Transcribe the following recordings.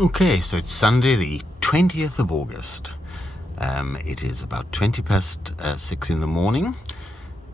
Okay, so it's Sunday the 20th of August. It is about 20 past 6 in the morning,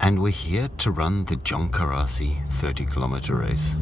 and we're here to run the John Koraise 30km race.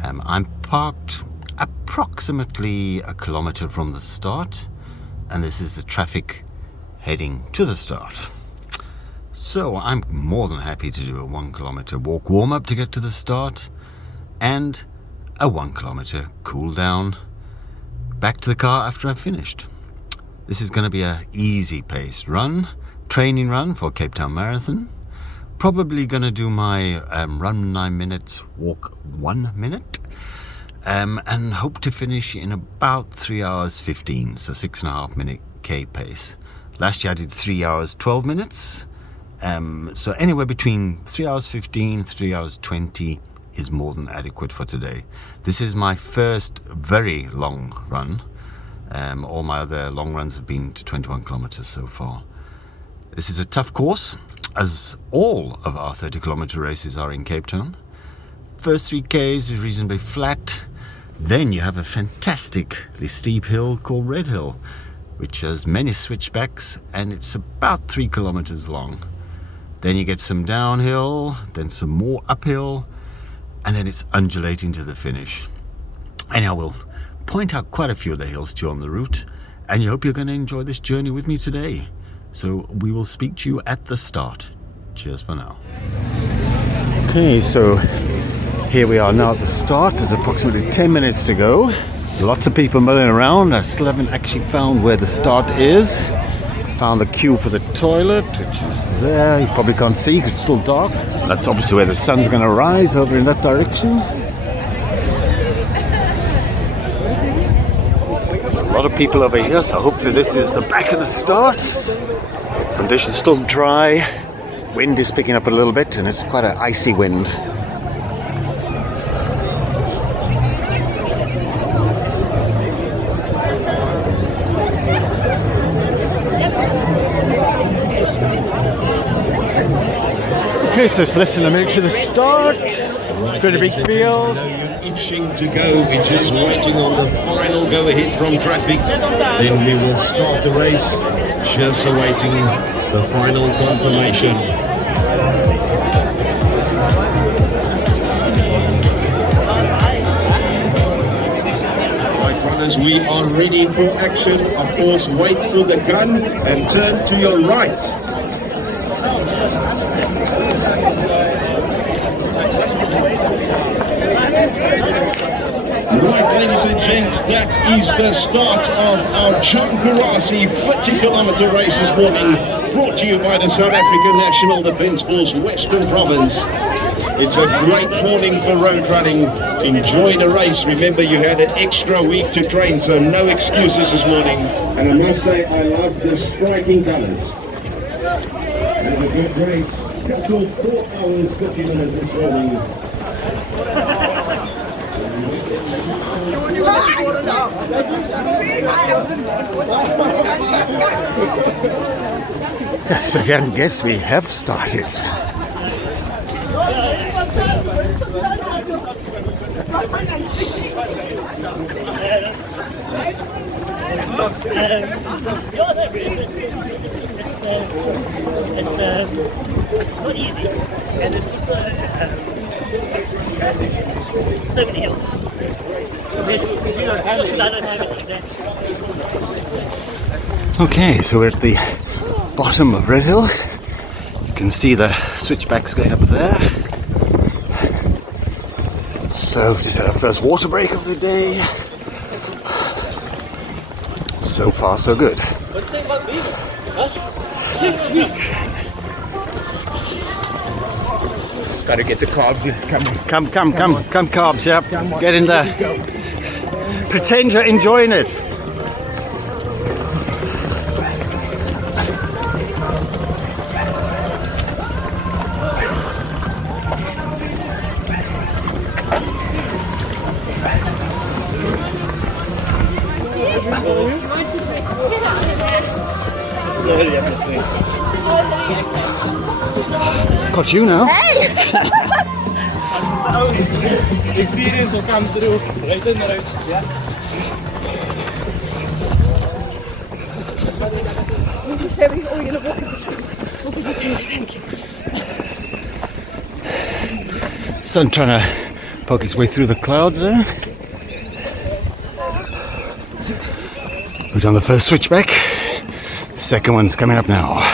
I'm parked approximately a kilometer from the start, and this is the traffic heading to the start. So I'm more than happy to do a 1 kilometer walk warm-up to get to the start, and a 1 kilometer cool down back to the car after I've finished. This is going to be a easy paced run, training run for Cape Town Marathon. Probably going to do my run 9 minutes, walk 1 minute, and hope to finish in about 3 hours 15, so 6.5 minute K pace. Last year I did 3 hours 12 minutes, so anywhere between 3 hours 15, 3 hours 20 is more than adequate for today. This is my first very long run. All my other long runs have been to 21 kilometers so far. This is a tough course, as all of our 30km races are in Cape Town. First 3Ks is reasonably flat. Then you have a fantastically steep hill called Red Hill, which has many switchbacks, and it's about 3 kilometers long. Then you get some downhill, then some more uphill, and then it's undulating to the finish. And I will point out quite a few of the hills to you on the route, and I hope you're going to enjoy this journey with me today. So we will speak to you at the start. Cheers for now. Okay, so here we are now at the start. There's approximately 10 minutes to go. Lots of people milling around. I still haven't actually found where the start is. Found the queue for the toilet, which is there. You probably can't see because it's still dark. That's obviously where the sun's going to rise, over in that direction. There's a lot of people over here, so hopefully this is the back of the start. Conditions still dry. Wind is picking up a little bit, and it's quite an icy wind. Okay, so it's less than a minute to the start. Pretty big field. Inching to go, we're just waiting on the final go-ahead from traffic. Then we will start the race. Just awaiting the final confirmation. Right, runners, we are ready for action. Of course, wait for the gun and turn to your right. Right, ladies and gents, that is the start of our John Koraise 30km race this morning, brought to you by the South African National Defence Force Western Province. It's a great morning for road running. Enjoy the race. Remember, you had an extra week to train, so no excuses this morning. And I must say, I love the striking colours. And a good race. Total 4 hours 50 minutes this morning. Yes, so if you hadn't guessed, we have started. It's not easy, and it's also so many hills. I don't have it exactly. Okay, so we're at the bottom of Red Hill. You can see the switchbacks going up there. So just had our first water break of the day. So far, so good. Gotta get the carbs in. Come, carbs, yep. Get in there. Pretend you're enjoying it. Got you now. Hey! Experience will come through right in the right. Yeah. Sun trying to poke his way through the clouds there. We've done the first switchback. The second one's coming up now.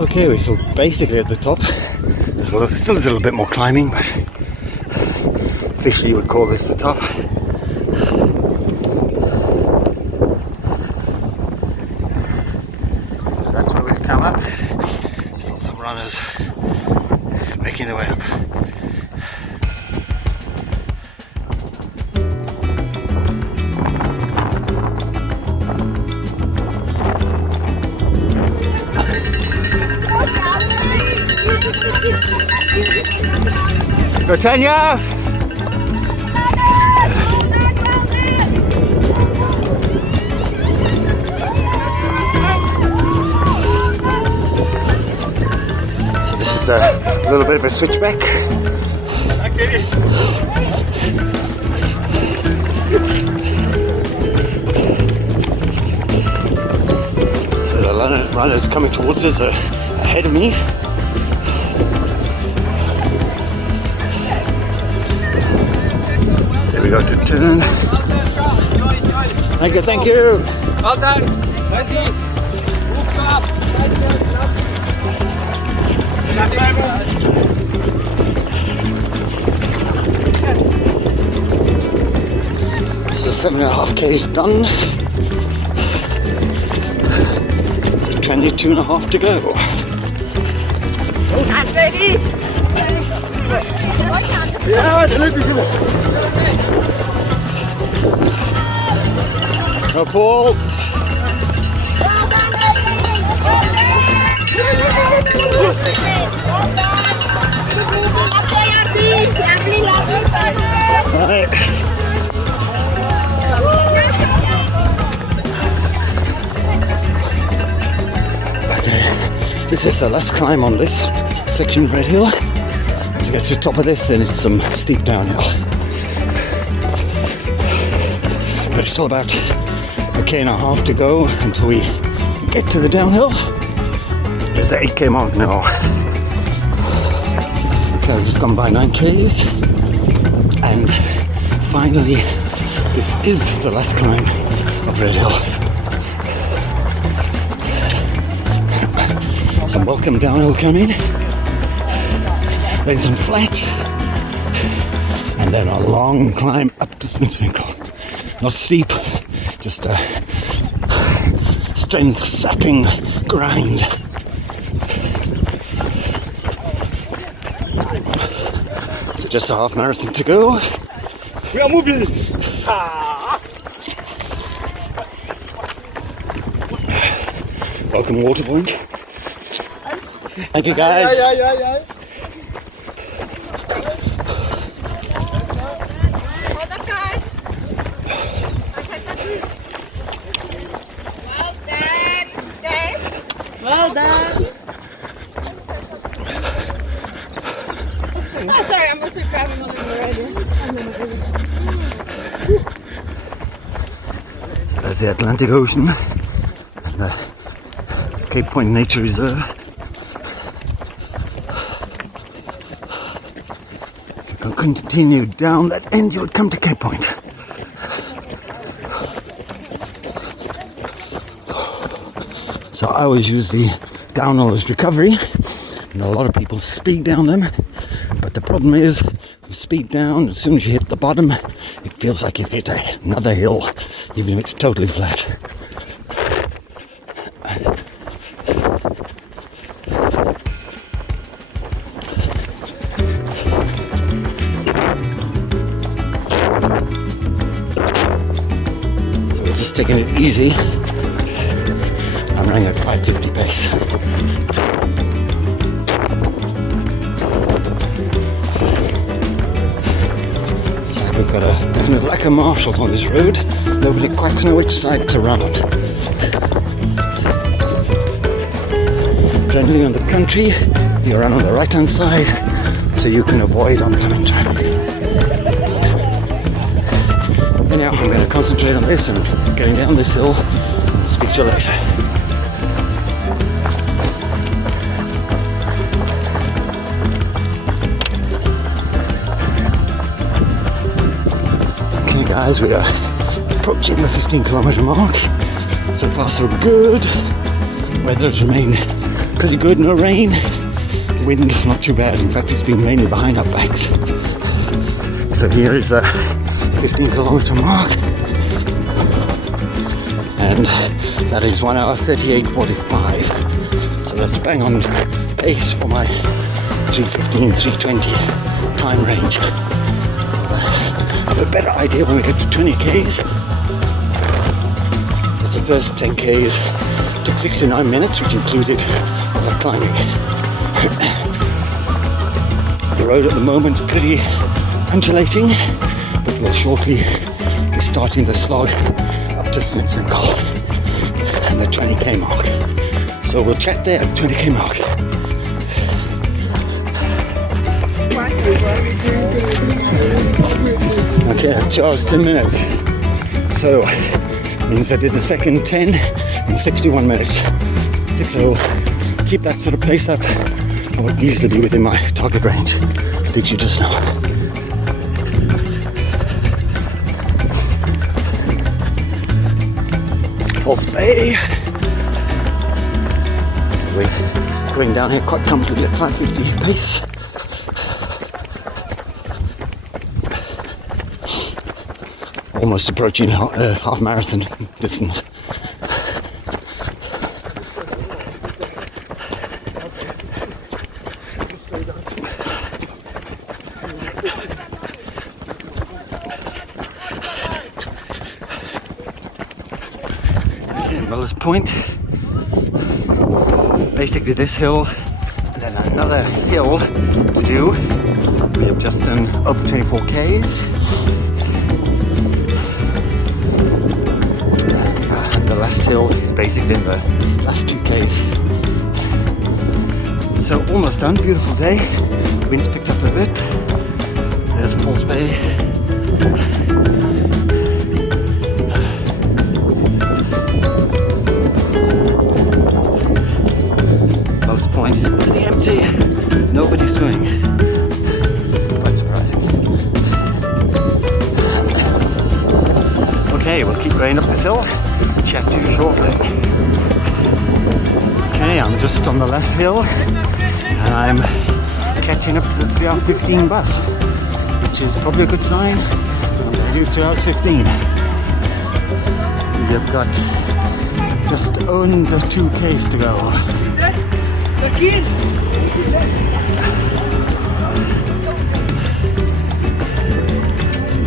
Okay, we're so basically at the top. There's still a little bit more climbing, but officially you would call this the top. That's where we've come up. Still some runners making their way up. Go Tanya! So this is a little bit of a switchback. So the runners coming towards us are ahead of me. We got to turn. Thank you, thank you. Well done. Ready. So 7.5 k's done. 22.5 to go. That's ladies. Ja, det lykkes jo. Go Paul. Right. Okay, this is the last climb on this section of Red Hill. To get to the top of this, then it's some steep downhill. But it's still about 1.5 km to go until we get to the downhill. There's the 8k mark now. Okay, I've just gone by 9 k's. And finally, this is the last climb of Red Hill. Some welcome downhill coming. Then some flat, and then a long climb up to Smithwinkle. Not steep, just a strength-sapping grind. So just a half marathon to go. We are moving. Welcome Waterpoint. Thank you guys. Yeah. Well done. Oh, sorry, I'm also grabbing one of them already. So there's the Atlantic Ocean and the Cape Point Nature Reserve. So if you can continue down that end, you would come to Cape Point. So I always use the downhill as recovery, and a lot of people speed down them, but the problem is you speed down, as soon as you hit the bottom it feels like you've hit another hill, even if it's totally flat. taking it easy. I'm running at 5:50 pace. So we've got a definite lack of marshals on this road. Nobody quite knows which side to run on. Generally on the country, you run on the right hand side so you can avoid oncoming traffic. Anyhow, I'm going to concentrate on this and getting down this hill. Speak to you later. Okay guys, we are approaching the 15-kilometer mark. So far so good. Weather's remained pretty good, no rain. Wind not too bad, in fact it's been raining behind our backs. So here is the 15-kilometer mark, and that is 1 hour 38:45. So that's bang on pace for my 3:15, 3:20 time range. I have a better idea when we get to 20 Ks. That's the first 10 Ks. Took 69 minutes, which included the climbing. The road at the moment is pretty undulating, but we'll shortly be starting the slog up to Smithsonville and the 20k mark. So we'll chat there at the 20k mark. Okay, 2 hours 10 minutes. So means I did the second 10 in 61 minutes. So keep that sort of pace up, I will easily be within my target range. Speak to you just now. False Bay. So we're going down here quite comfortably at 5:50 pace. Almost approaching half marathon distance. Miller's Point. Basically this hill and then another hill to do. We have just done over 24 Ks. And the last hill is basically in the last 2 Ks. So almost done, beautiful day. The wind's picked up a bit. There's False Bay. Point is completely empty, nobody swimming. Quite surprising. Okay, we'll keep going up this hill. Chat to you shortly. Okay, I'm just on the last hill and I'm catching up to the 3 hour 15 bus, which is probably a good sign. I'm going to do 3 hours 15. We've got just under 2 Ks to go.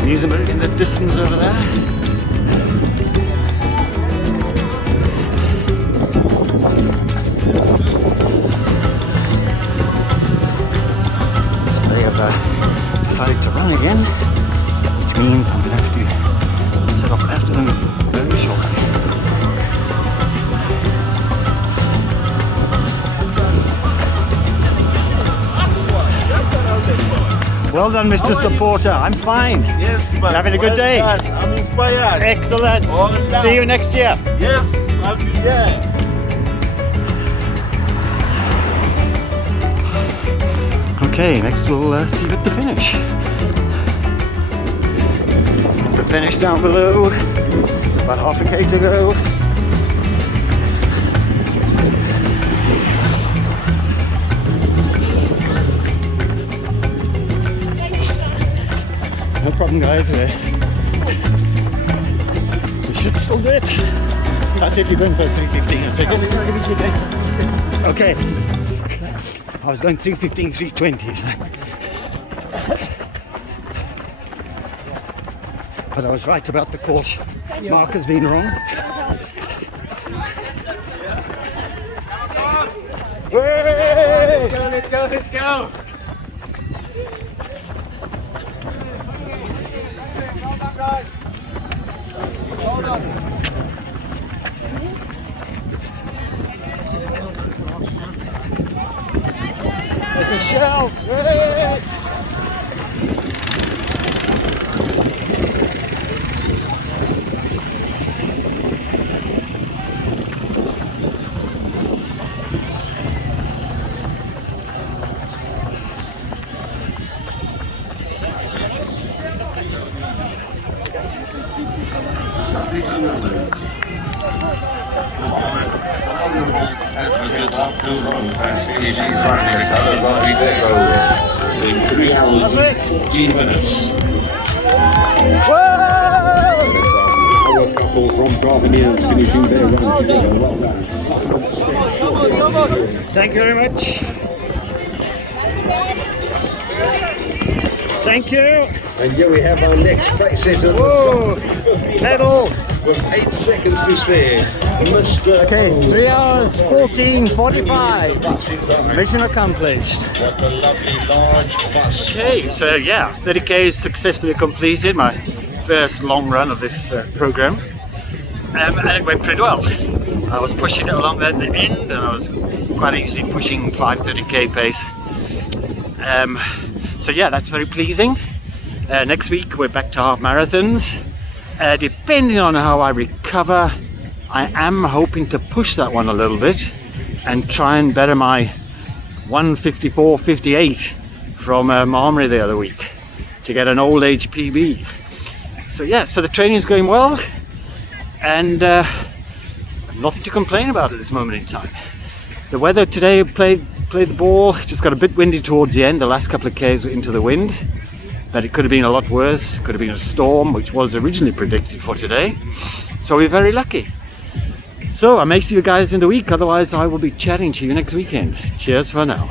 Museum in the distance over there. So they have decided to run again, which means I'm going to have to set off after them very shortly. Well done, Mr. Supporter. I'm fine. Yes, but you're having a good day. Done. I'm inspired. Excellent. See you next year. Yes, I'll be there. Okay, next we'll see you at the finish. There's the finish down below. About half a K to go. No problem, guys. We should still do it. That's if you're going for 3:15. Okay. I was going 3:15, 3:20. So. But I was right about the course markers being wrong. Let's go, let's go. There's Michelle. Hey! In 3 hours, 14 minutes. Whoa! Our couple from Carboneers finishing their run together. Well done. Thank you very much. Thank you. And here we have our next place hitter. Whoa! Pedal. With 8 seconds to spare. Mr. Okay, 3 hours 14:45. That's in time. Mission accomplished. What a lovely large bus. Okay, so yeah, 30k is successfully completed, my first long run of this program, and it went pretty well. I was pushing it along at the end, and I was quite easily pushing 5:30k pace. So yeah, that's very pleasing. Next week we're back to half marathons. Depending on how I recover, I am hoping to push that one a little bit and try and better my 1:54.58 from Marmary the other week to get an old age PB. So yeah, so the training is going well, and nothing to complain about at this moment in time. The weather today played the ball, just got a bit windy towards the end. The last couple of Ks were into the wind, but it could have been a lot worse. Could have been a storm, which was originally predicted for today. So we're very lucky. So I may see you guys in the week, otherwise I will be chatting to you next weekend. Cheers for now.